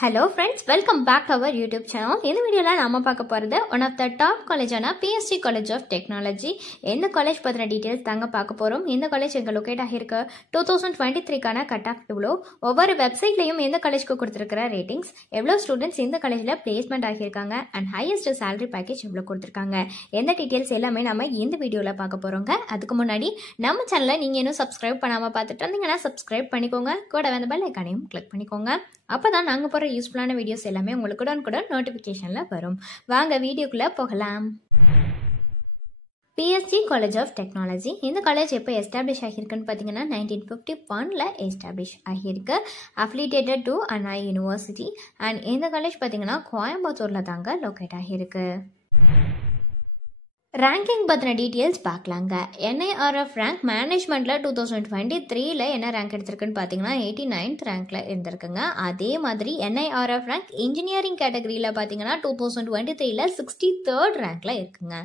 Hello friends, welcome back to our YouTube channel. In this video, we will talk about one of the top college, PSG College of Technology. In the college details, we will talk about this college is located in 2023 cut-off. Over website, in the college ratings, every students in the college placement and highest salary package. In the details, we will in the video. That's நம்ம channel நீங்க subscribe பண்ணாம பார்த்துட்டு இருந்தீங்கன்னா subscribe பண்ணிக்கோங்க கூட வந்து bell icon-ஐயும் click பண்ணிக்கோங்க அப்பதான் நாங்க போற யூஸ்ஃபுல்லான வீடியோஸ் எல்லாமே உங்களுக்கு உடனுக்குடன் நோட்டிஃபிகேஷன்ல வரும் வாங்க வீடியோக்குள்ள போகலாம் PSG College of Technology இந்த காலேஜ் எப்போ எஸ்டாப்லிஷ் ஆகியிருக்குன்னு பார்த்தீங்கன்னா 1951ல எஸ்டாப்லிஷ் ஆகியிருக்கு affiliated to Anna University and இந்த காலேஜ் பார்த்தீங்கன்னா கோயம்புத்தூர்ல தாங்க லொகேட் ஆகியிருக்கு ரேங்கிங் பற்றின டீட்டெயில்ஸ் பார்க்கலாங்க NIRF ரேங்க் மேனேஜ்மெண்ட்டில் 2023ல என்ன ரேங்க் எடுத்திருக்குன்னு பார்த்தீங்கன்னா 89th ரேங்க்கில் இருந்திருக்குங்க அதே மாதிரி NIRF ரேங்க் இன்ஜினியரிங் கேட்டகரியில் பார்த்தீங்கன்னா 2023ல 63rd ரேங்க்கில் இருக்குங்க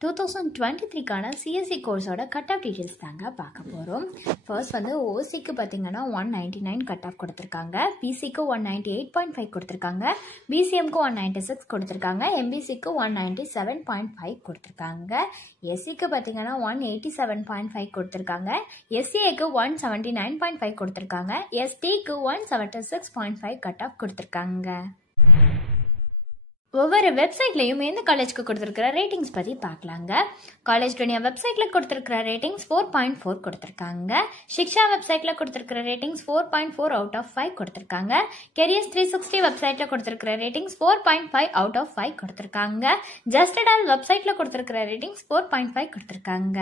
2023க்கான CSE கோர்ஸோட கட் ஆஃப் டீட்டெயில்ஸ் தாங்க பார்க்க போகிறோம் ஃபர்ஸ்ட் வந்து ஓசிக்கு பார்த்தீங்கன்னா 199 கட் ஆஃப் கொடுத்துருக்காங்க பிசிக்கு 198.5 கொடுத்துருக்காங்க பிசிஎம்க்கு 196 கொடுத்துருக்காங்க எம்பிசிக்கு 197.5 கொடுத்துருக்காங்க எஸ்சிக்கு பார்த்தீங்கன்னா 187.5 கொடுத்துருக்காங்க எஸ்சிஏக்கு 179.5 கொடுத்துருக்காங்க எஸ்டிக்கு 176.5 கட் ஆஃப் கொடுத்துருக்காங்க ஒவ்வொரு வெப்சைட்லையும் எந்த காலேஜ்க்கு கொடுத்துருக்கிற ரேட்டிங்ஸ் பற்றி பார்க்கலாங்க காலேஜ் துனியா வெப்சைட்டில் கொடுத்துருக்கிற ரேட்டிங்ஸ் 4.4 கொடுத்துருக்காங்க ஷிக்ஷா வெப்சைட்டில் கொடுத்துருக்கிற ரேட்டிங்ஸ் 4.4 அவுட் ஆஃப் 5 கொடுத்துருக்காங்க கெரியர்ஸ் 360 வெப்சைட்டில் கொடுத்துருக்கிற ரேட்டிங்ஸ் 4.5 அவுட் ஆஃப் 5 கொடுத்துருக்காங்க ஜஸ்டடால் வெப்சைட்டில் கொடுத்துருக்கிற ரேட்டிங்ஸ் 4.5 கொடுத்துருக்காங்க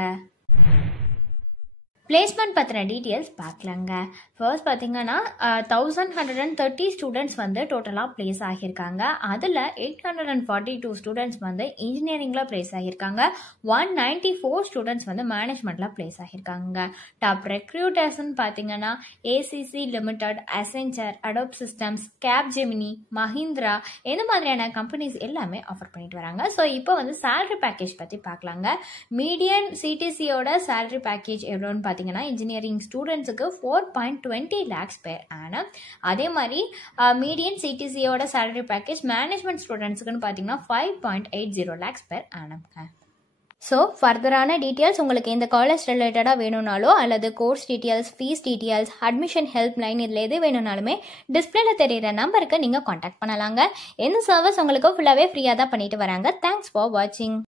பிளேஸ்மெண்ட் பற்றின டீட்டெயில்ஸ் பார்க்கலாங்க ஃபர்ஸ்ட் பார்த்தீங்கன்னா 1130 ஸ்டூடெண்ட்ஸ் வந்து டோட்டலாக பிளேஸ் ஆகியிருக்காங்க அதில் 842 ஸ்டூடெண்ட்ஸ் வந்து இன்ஜினியரிங்கில் பிளேஸ் ஆகியிருக்காங்க 194 ஸ்டூடெண்ட்ஸ் வந்து மேனேஜ்மெண்ட்டில் பிளேஸ் ஆகியிருக்காங்க டாப் ரெக்ரூட்டர்ஸ்ன்னு பார்த்தீங்கன்னா ACC limited Accenture Adobe systems Capgemini Mahindra இந்த மாதிரியான கம்பெனிஸ் எல்லாமே ஆஃபர் பண்ணிட்டு வராங்க ஸோ இப்போ வந்து சேலரி பேக்கேஜ் பற்றி பார்க்கலாங்க மீடியன் சிடிசியோட சேலரி பேக்கேஜ் எவ்வளோன்னு பார்த்தீங்கன்னா இன்ஜினியரிங் ஸ்டூடெண்ட்ஸுக்கு 4.20 lakhs per annum அதே மாதிரி மீடியன் சிடிசியோட சேலரி பேக்கேஜ் மேனேஜ்மெண்ட் ஸ்டூடெண்ட்ஸுக்குன்னு பார்த்தீங்கன்னா 5.80 lakhs per annum ஸோ ஃபர்தரான டீட்டெயில்ஸ் உங்களுக்கு இந்த காலேஜ் ரிலேட்டடாக வேணும்னாலோ அல்லது course details fees details admission help line இதில் எது வேணும்னாலுமே டிஸ்பிளேல தெரியிற நம்பருக்கு நீங்கள் காண்டாக்ட் பண்ணலாங்க இந்த சர்வீஸ் உங்களுக்கு ஃபுல்லாகவே ஃப்ரீயாக தான் பண்ணிட்டு வராங்க தேங்க்ஸ் ஃபார் வாட்சிங்